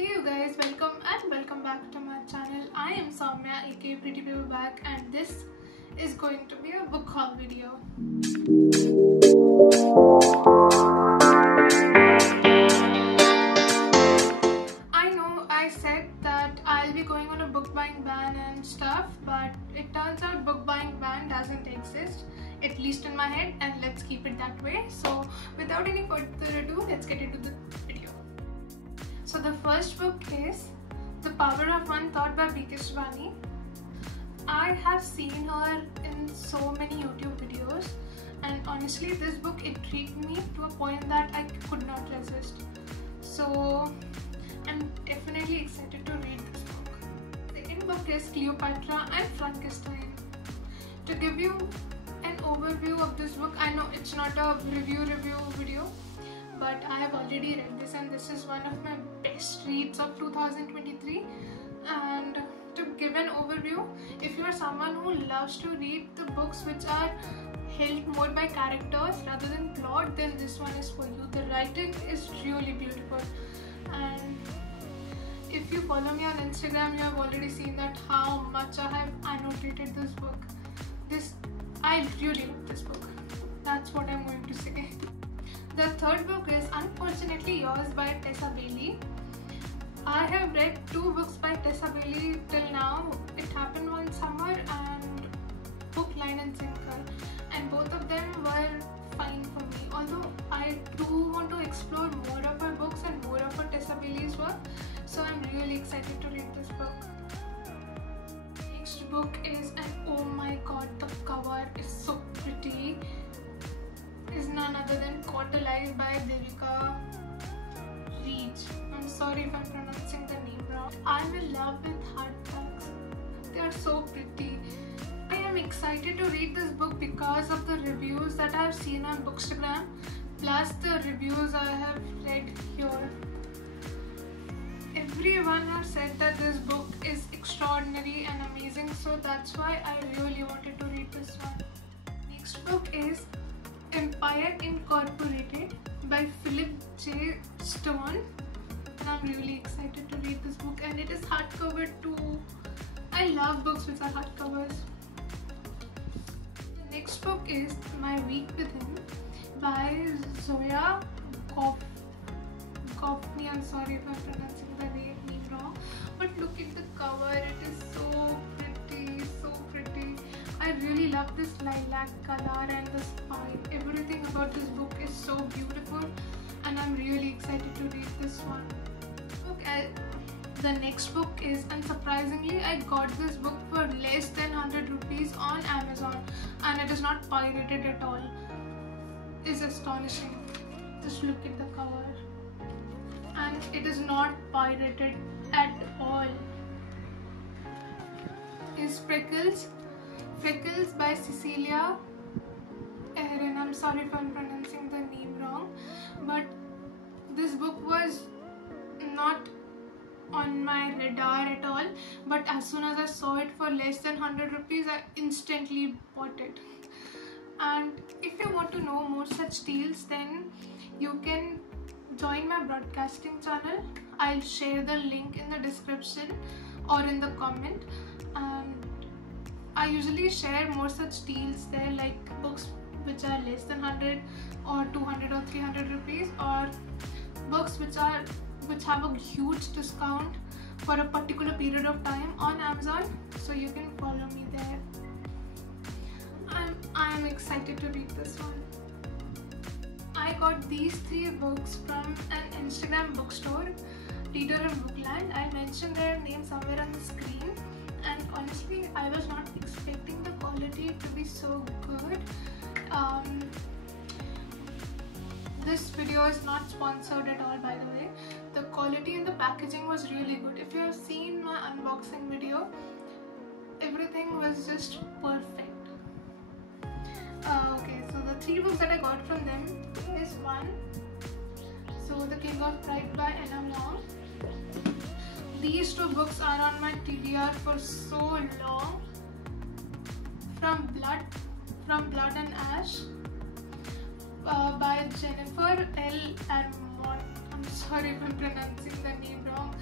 Hey you guys, welcome back to my channel. I am Soumya aka Pretty Paperback and this is going to be a book haul video. I know I said that I'll be going on a book buying ban and stuff, but it turns out book buying ban doesn't exist, at least in my head, and let's keep it that way. So without any further ado, let's get into the video. So the first book is The Power of One Thought by B.K. Shivani. I have seen her in so many YouTube videos, and honestly this book intrigued me to a point that I could not resist. So I'm definitely excited to read this book. Second book is Cleopatra and Frankenstein. To give you an overview of this book, I know it's not a review video, but I have already read this and this is one of my best reads of 2023. And to give an overview, if you are someone who loves to read the books which are held more by characters rather than plot, then this one is for you. The writing is really beautiful, and if you follow me on Instagram, you have already seen that how much I have annotated this book. I really love this book. That's what I'm going to say. The third book is Unfortunately Yours by Tessa Bailey. I have read two books by Tessa Bailey till now. It Happened One Summer and Bookline and Sinker, and both of them were fine for me. Although I do want to explore more of her books and more of her Tessa Bailey's work, so I'm really excited to read this book. Next book is, and oh my god, the cover is so pretty, is none other than Caught Alive by Devika Reach. I'm sorry if I'm pronouncing the name wrong. I'm in love with hardbacks. They are so pretty. I am excited to read this book because of the reviews that I have seen on Bookstagram, plus the reviews I have read here. Everyone has said that this book is extraordinary and amazing, so that's why I really wanted to read this one. Next book is Empire Incorporated by Philip J. Stone, and I'm really excited to read this book, and it is hardcover too. I love books which are hardcovers. The next book is My Week with Him by Zoya Goffney. I'm sorry if I'm pronouncing the name wrong, but look at the cover, it is so pretty, so pretty. I really love this lilac color and the spine. Everything about this book is so beautiful, and I'm really excited to read this one. The next book is, and surprisingly I got this book for less than 100 rupees on Amazon, and it is not pirated at all. It's astonishing. Just look at the cover, and it is not pirated at all. Is Freckles by Cecilia Erin. I'm sorry if I'm pronouncing the name wrong, but this book was not on my radar at all, but as soon as I saw it for less than 100 rupees, I instantly bought it. And if you want to know more such deals, then you can join my broadcasting channel. I'll share the link in the description or in the comment, and I usually share more such deals there, like books which are less than 100 or 200 or 300 rupees, or books which have a huge discount for a particular period of time on Amazon, so you can follow me there. I am excited to read this one. I got these three books from an Instagram bookstore, Reader and Bookline. I'll mention their name somewhere on the screen, and honestly I was not expecting the quality to be so good. This video is not sponsored at all, by the way. The quality and the packaging was really good. If you have seen my unboxing video, everything was just perfect. Okay, so the three books that I got from them is one, so The King of Pride by Anna Long. These two books are on my TBR for so long. From Blood and Ash by Jennifer L. Armont. I'm sorry if I'm pronouncing the name wrong.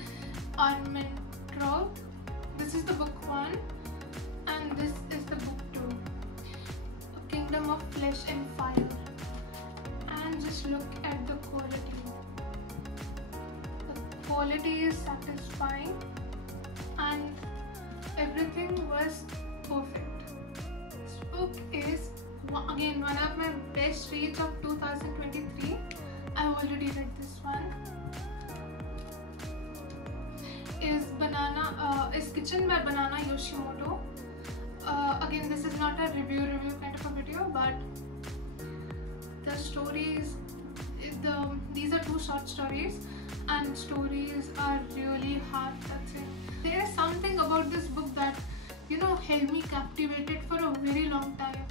Armentro. This is the book 1 and this is the book 2, A Kingdom of Flesh and Fire. And just look at the quality. The quality is satisfying and everything was perfect. This book is again one of my best reads of 2023. I've already read this one. Is Kitchen by Banana Yoshimoto. Again, this is not a review kind of a video, but the stories, these are 2 short stories and stories are really heart touching. There is something about this book that held me captivated for a very long time,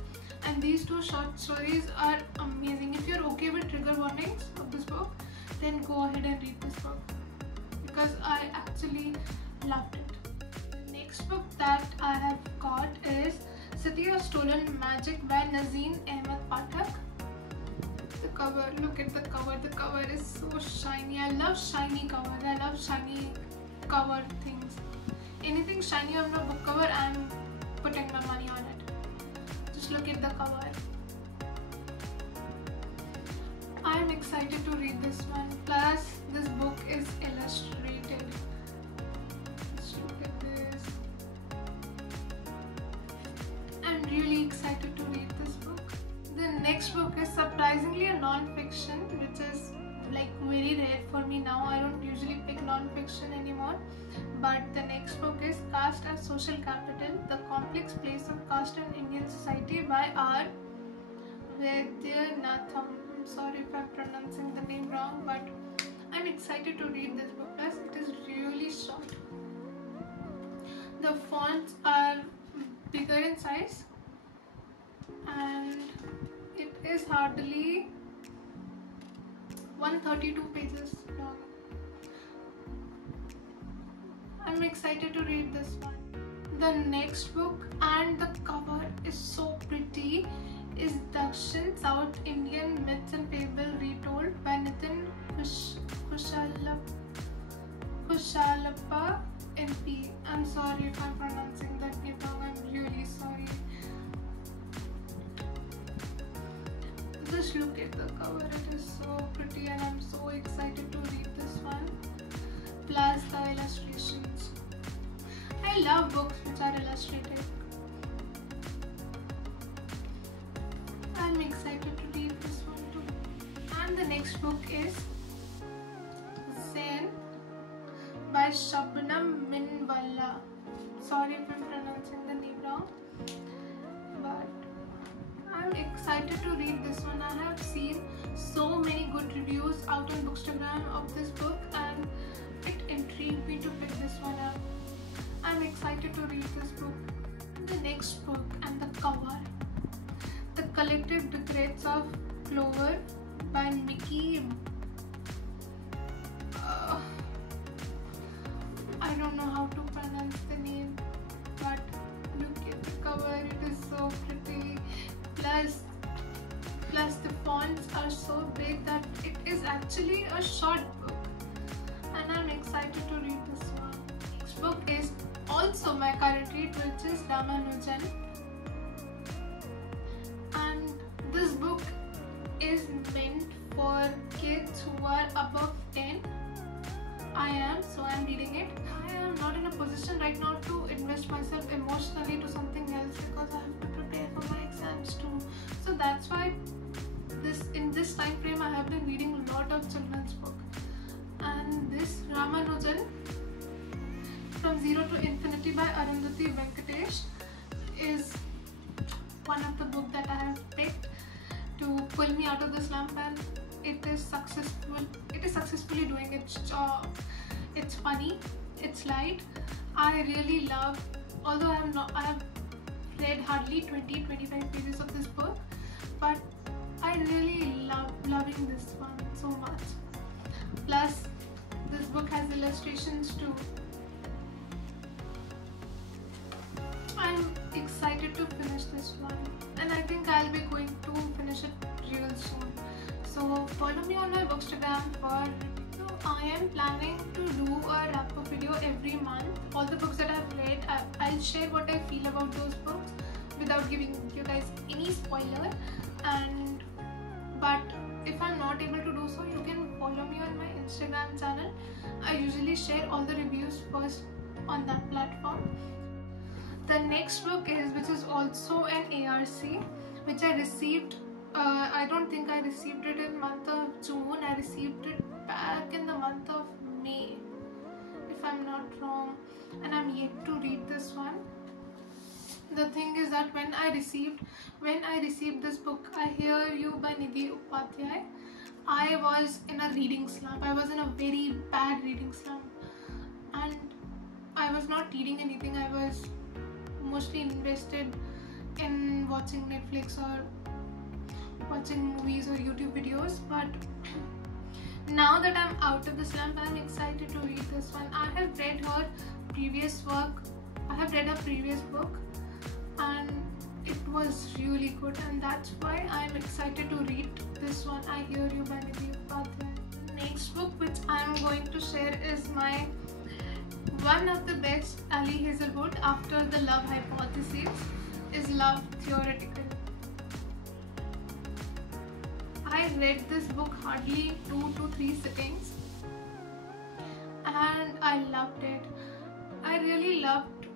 and these 2 short stories are amazing. If you're okay with trigger warnings of this book, then go ahead and read this book because I actually loved it. The next book that I have got is City of Stolen Magic by Nazim Ahmed Pathak. The cover, look at the cover. The cover is so shiny. I love shiny covers. I love shiny cover things. Anything shiny on the book cover, I'm putting my money on it. Just look at the cover. I'm excited to read this one. Plus, this book is illustrated. Just look at this. I'm really excited to read this book. The next book is surprisingly a non-fiction, which is like very rare for me now. I don't usually pick non-fiction anymore. But the next book is Caste as Social Capital, The Complex Place of Caste in Indian Society by R. Vaidyanathan. I'm sorry if I'm pronouncing the name wrong, but I'm excited to read this book. Plus, it is really short. The fonts are bigger in size and it is hardly 132 pages long. I'm excited to read this one. The next book, and the cover is so pretty, is Dakshin, South Indian Myths and Fable Retold by Nitin Kushalappa MP. I'm sorry if I'm pronouncing that name wrong. I'm really sorry. Just look at the cover. It is so pretty and I'm so excited to read this one. Plus the illustrations. I love books which are illustrated. I'm excited to read this one too. And the next book is Zen by Shabnam Minwalla. Sorry if I'm pronouncing the name wrong, but I'm excited to read this one. I have seen so many good reviews out on Bookstagram of this book and it intrigued me to pick this one up. I'm excited to read this book. The next book, and the cover, The Collective Regrets of Clover by Mickey. I don't know how to pronounce the name, but look at the cover. It is so pretty. Plus the fonts are so big that it is actually a short book, and I'm excited to read this one. Next book is also my current read, which is Ramanujan, and this book is meant for kids who are above 10. I am, so I'm reading it. I am not in a position right now to invest myself emotionally to something else because I have to prepare for my exams too. So that's why in this time frame I have been reading a lot of children's books. And this Ramanujan, From Zero to Infinity by Arundhati Venkatesh, is one of the books that I have picked to pull me out of the slump, and it is successful. It is successfully doing its job. It's funny, it's light. I really love, although I have read hardly 20-25 pages of this book, but I really loving this one so much. Plus, this book has illustrations too. I'm excited to finish this one, and I think I'll be going to finish it real soon. So follow me on my Bookstagram for. I am planning to do a wrap-up video video every month. All the books that I've read, I'll share what I feel about those books without giving you guys any spoiler. But if I'm not able to do so, you can follow me on my Instagram channel. I usually share all the reviews first on that platform. The next book which is also an ARC, which I received. I don't think I received it in month of June. I received it back in the month of May, if I'm not wrong, and I'm yet to read this one. The thing is that when I received this book, I Hear You by Nidhi Upadhyay, I was in a reading slump. I was in a very bad reading slump, and I was not reading anything. I was mostly invested in watching Netflix or watching movies or YouTube videos. But now that I'm out of the slump, I'm excited to read this one. I have read her previous work. I have read her previous book, and it was really good, and that's why I'm excited to read this one, I Hear You by Nidhi Upadhyay. Next book which I'm going to share is my one of the best Ali Hazelwood after The Love Hypothesis is Love Theoretical. I read this book hardly 2 to 3 sittings, and I loved it. I really loved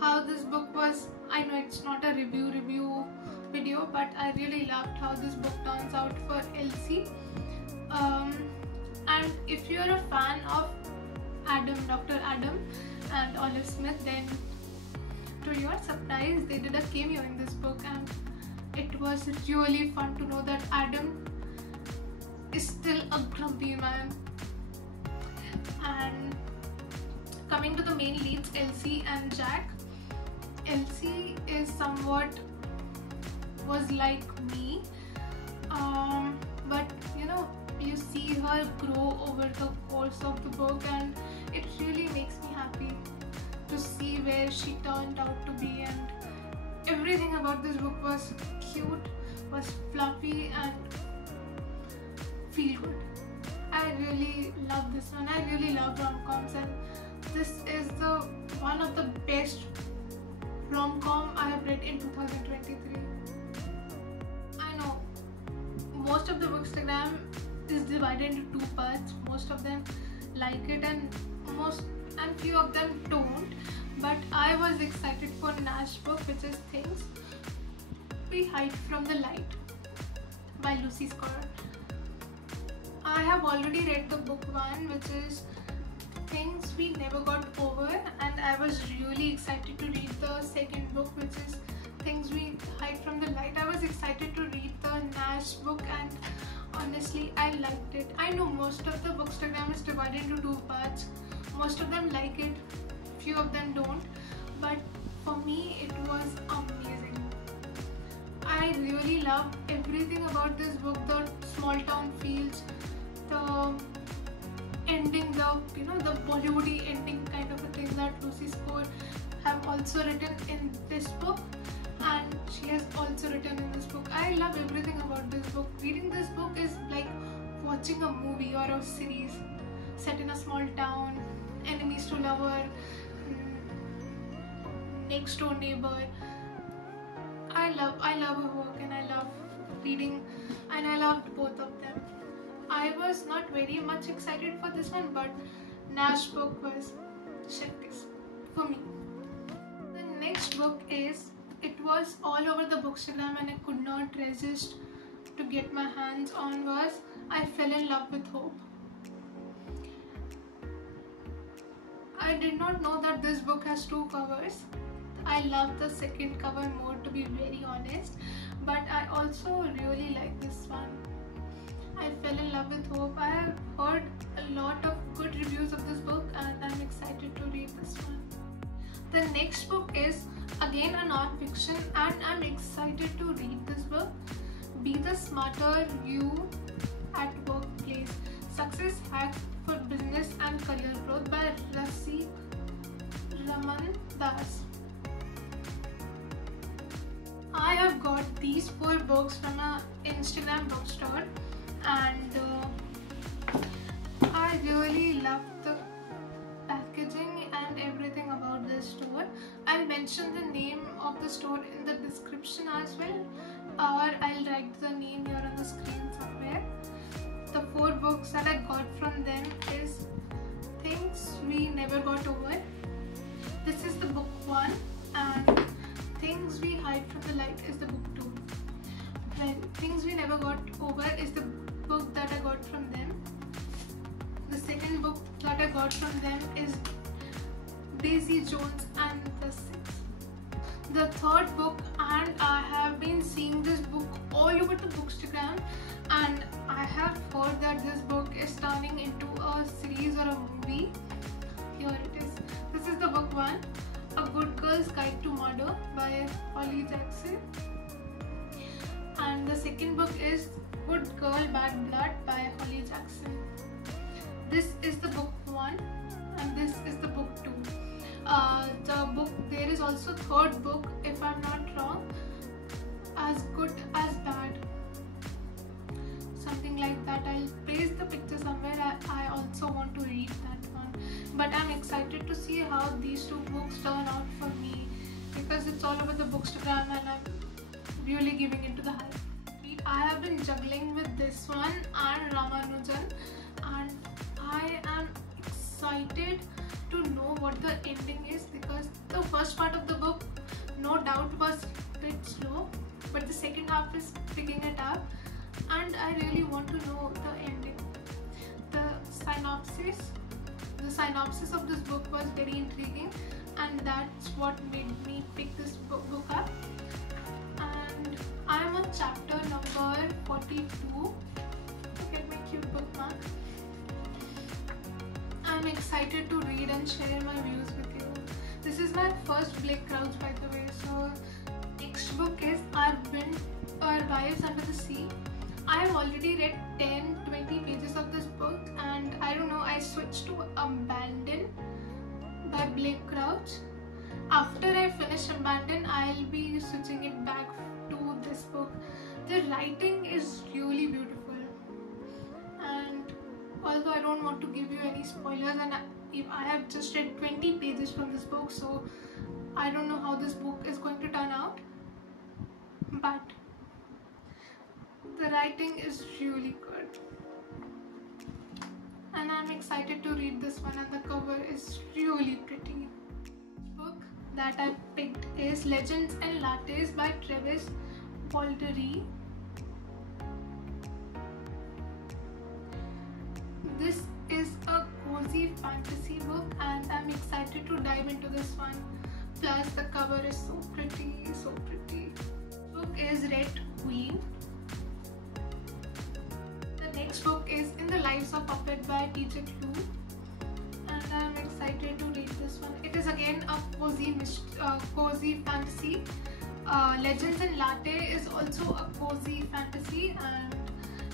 how this book was. I know it's not a review video, but I really loved how this book turns out for Elsie. And if you're a fan of Dr. Adam and Olive Smith, then to your surprise, they did a cameo in this book, and it was really fun to know that Adam is still a grumpy man. And coming to the main leads, Elsie and Jack. Elsie is somewhat was like me, but you see her grow over the course of the book, and it really makes me happy to see where she turned out to be. And everything about this book was cute, was fluffy, and feel good. I really love this one. I really love rom-coms, and this is one of the best rom-com I have read in 2023. I know most of the Bookstagram is divided into 2 parts. Most of them like it, and few of them don't. But I was excited for Nash's book, which is Things We Hide from the Light by Lucy Score. I have already read the book 1, which is Things We Never Got Over, and I was really excited to read the second book, which is Things We Hide from the Light. I was excited to read the Nash book, and honestly I liked it. I know most of the Bookstagram is divided into 2 parts. Most of them like it, few of them don't, but for me it was amazing. I really loved everything about this book. The small town feels, the ending, the Bollywoody ending kind of a thing that Lucy Score have also written in this book, and she has also written in this book. I love everything about this book. Reading this book is like watching a movie or a series set in a small town, enemies to lover, next door neighbor. I love her work, and I love reading, and I loved both of them. I was not very much excited for this one, but Nash book was chef kiss for me. The next book it was all over the Bookstagram, and I could not resist to get my hands on, was I Fell in Love with Hope. I did not know that this book has 2 covers. I love the second cover more, to be very honest, but I also really like this one. I Fell in Love with Hope. I have heard a lot of good reviews of this book, and I'm excited to read this one. The next book is again a non-fiction, and I'm excited to read this book. Be the Smarter You at Workplace: Success Hacks for Business and Career Growth by Rasi Raman Das. I have got these 4 books from an Instagram bookstore, and I really love the packaging mention the name of the store in the description as well, or I'll write the name here on the screen somewhere. The 4 books that I got from them is Things We Never Got Over. This is the book 1, and Things We Hide from the Light is the book 2. Well, Things We Never Got Over is the book that I got from them. The second book that I got from them is Daisy Jones and the Six. The third book, and I have been seeing this book all over the Bookstagram, and I have heard that this book is turning into a series or a movie. Here it is. This is the book 1, A Good Girl's Guide to Murder by Holly Jackson. And the second book is Good Girl, Bad Blood by Holly Jackson. This is the book 1, and this is the book 2. There is also third book, if I'm not wrong, As Good as Bad, something like that. I'll paste the picture somewhere. I also want to read that one, but I'm excited to see how these 2 books turn out for me, because it's all over the Bookstagram and I'm really giving into the hype. I have been juggling with this one and Ramanujan, and I am excited to know what the ending is, because the first part of the book, no doubt, was a bit slow, but the second half is picking it up, and I really want to know the ending. The synopsis of this book was very intriguing, and that's what made me pick this book up. And I am on chapter number 42. Look at my cute bookmark. I'm excited to read and share my views with you. This is my first Blake Crouch, by the way. So next book is Our Wives Under the Sea. I have already read 10-20 pages of this book, and I don't know, I switched to Abandon by Blake Crouch. After I finish Abandon, I'll be switching it back to this book. The writing is really beautiful, and although I don't want to give you any spoilers, and I have just read 20 pages from this book, so I don't know how this book is going to turn out, but the writing is really good, and I'm excited to read this one, and the cover is really pretty. The book that I picked is Legends and Lattes by Travis Baldry. This is a cozy fantasy book, and I'm excited to dive into this one. Plus the cover is so pretty, so pretty. The book is Red Queen. The next book is In the Lives of Puppet by TJ Klune, and I'm excited to read this one. It is again a cozy fantasy. Legends and Latte is also a cozy fantasy, and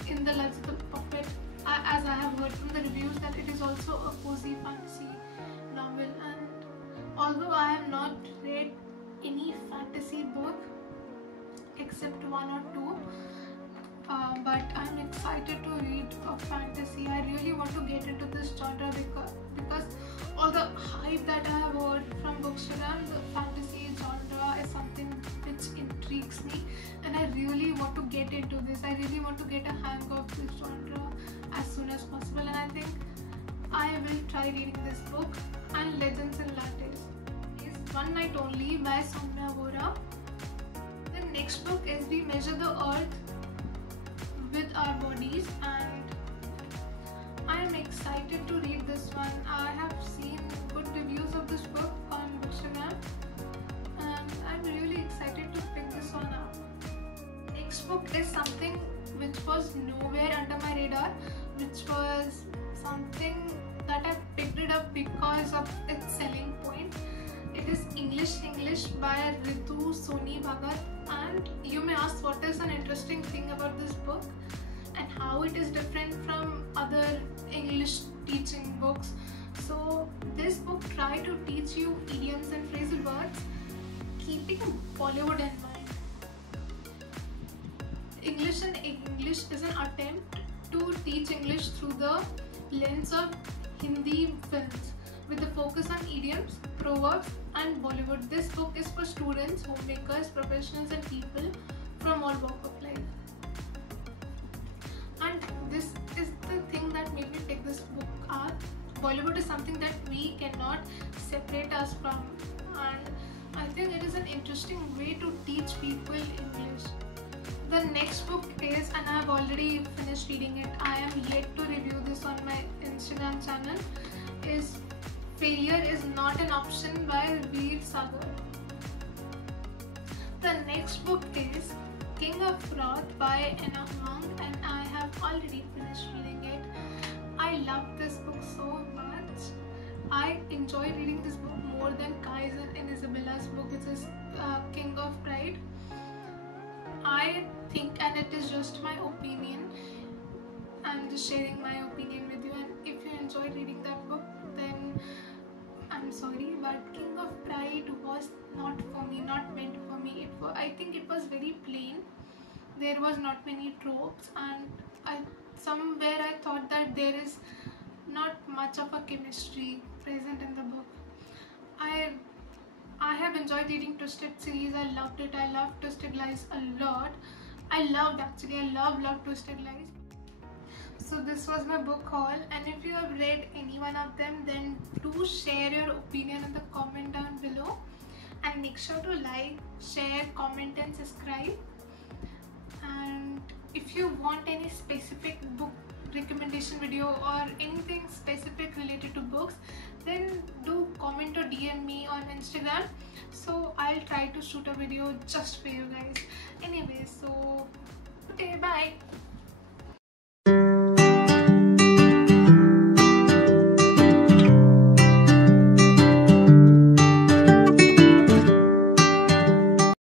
In the Lives of the Puppet, as I have heard from the reviews, that it is also a cozy fantasy novel. And although I have not read any fantasy book except 1 or 2, but I'm excited to read a fantasy. I really want to get into this genre because all the hype that I have heard from Bookstagram, the fantasy genre is something which intrigues me, and I really want to get into this. I really want to get a hang of this genre as soon as possible, and I think I will try reading this book. And Legends and Lattes is One Night Only by Soumya Vora. The next book is We Measure the Earth with Our Bodies, and I am excited to read this one. I have seen good reviews of this book on Bookstagram, and I'm really excited to pick this one up. Next book is something which was nowhere under my radar, which was something that I picked it up because of its selling point. It is English by Ritu Soni Bhagat, and you may ask what is an interesting thing about this book and how it is different from other English teaching books. So this book tried to teach you idioms and phrasal words, keeping Bollywood in mind. English is an attempt to teach English through the lens of Hindi films, with the focus on idioms, proverbs and Bollywood. This book is for students, homemakers, professionals and people from all walks of life. And this is the thing that made me pick this book up. Bollywood is something that we cannot separate us from, and I think it is an interesting way to teach people English. The next book is, and I have already finished reading it, I am yet to review this on my Instagram channel, is Failure is Not an Option by Veer Sagar. The next book is King of Froth by Anna Huang, and I have already finished reading it. I love this book so much. I enjoy reading this book more than Kai's and Isabella's book, which is King of Pride. I think, and it is just my opinion, I'm just sharing my opinion with you, and if you enjoyed reading that book, then I'm sorry, but King of Pride was not for me, not meant for me. I think it was very plain. There was not many tropes, and somewhere I thought that there is not much of a chemistry present in the book. I have enjoyed reading Twisted series. I loved it. I loved Twisted Lies a lot. I love Twisted Lies. So this was my book haul, and if you have read any one of them, then do share your opinion in the comment down below, and make sure to like, share, comment and subscribe. And if you want any specific book recommendation video or anything specific related to books, then do comment or DM me on Instagram, so I'll try to shoot a video just for you guys. Anyway, so okay, bye.